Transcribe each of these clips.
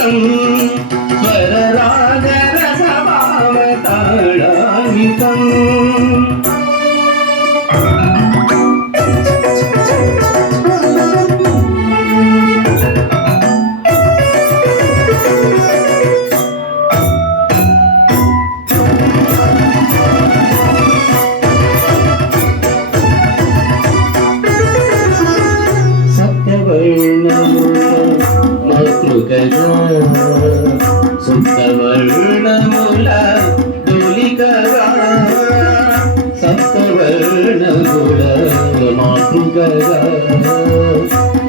తాళామితం స్వరరాగరసభావతాళామితం సప్తవర్ణముల డోలికగా సప్తవర్ణముల మాతృకగా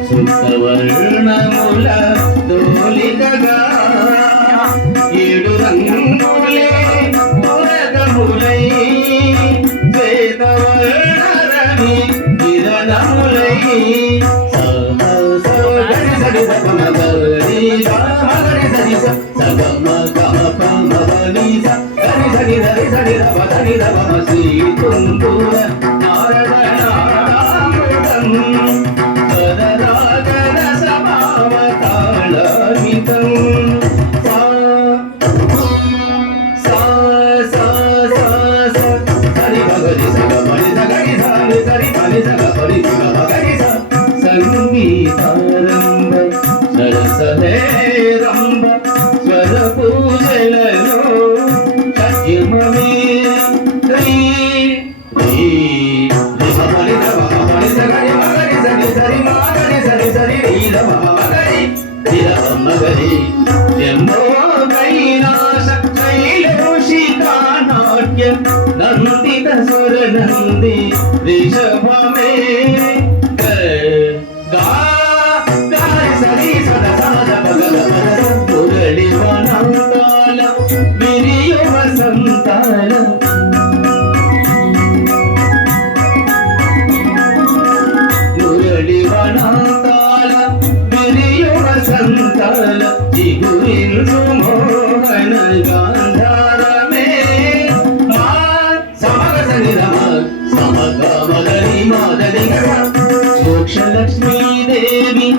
సప్తవర్ణముల డోలికగా ఏడు రంగులే పురగములై శ్వేతవర్ణరవి కిరణములై సంగీతారంభ సరసహేరంభ స్వర పూజలలో సత్యమమే నందిత స్వర నంది రిషభమే మురళి వనంతాల విరియ వసంతాల మురళి వనంతాల విరియ వసంతాల చిగురించు మోహన గాంధారమే మా సమగ సనిరమ సమగమగరి మాదరి మోక్షలక్ష్మీదేవి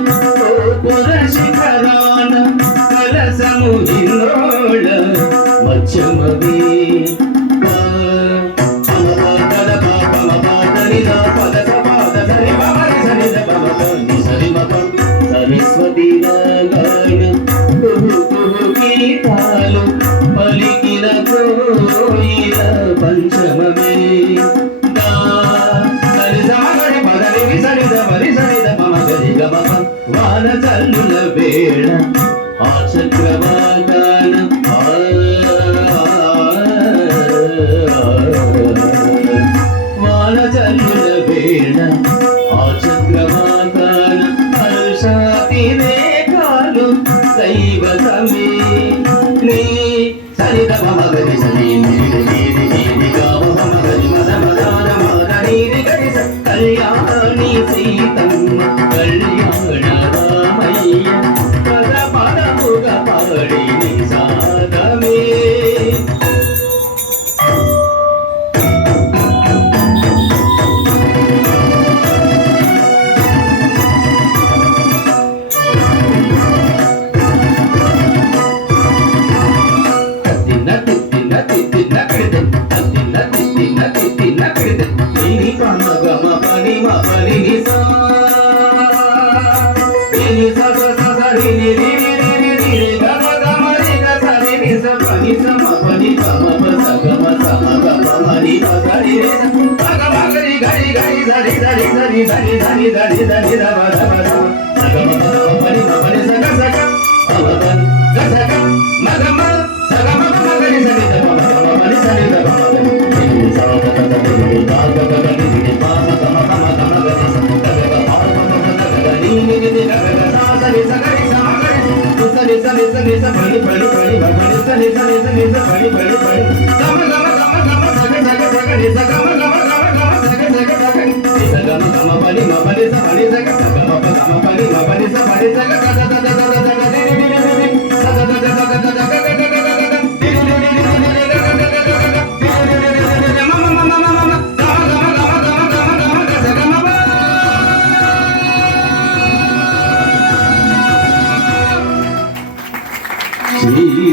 శిఖరాన కలసముహిలోళ మధ్యమవి సరస్వతి గీతాలు పలికిన కోయిల పంచమమే వాన చల్లుల వేళ ఆ చక్రవాకాన వాన చల్లుల వేళ ఆ చక్రవాకాన హర్షాతి రేఖాలు దైవతమే నీ సరిత మగరి సరి కళ్యాణి సీతమ్మ కళ్యాణ రామయ్య పద పదముగ పడి సాగమే శ్రీ